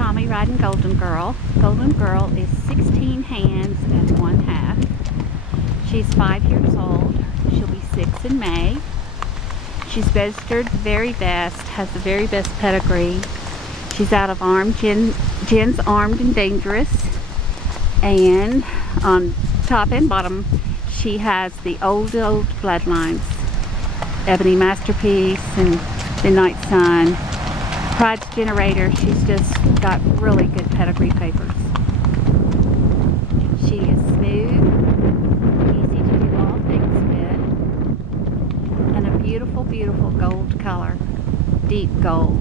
Tommy riding Golden Girl. Golden Girl is 16 hands and 1/2. She's 5 years old. She'll be 6 in May. She's registered the very best, has the very best pedigree. She's out of Armed. Jen's Armed and Dangerous. And on top and bottom, she has the old bloodlines. Ebony Masterpiece and Midnight Sun. Pride's Generator. She's just got really good pedigree papers. She is smooth, easy to do all things with, and a beautiful, beautiful gold color. Deep gold.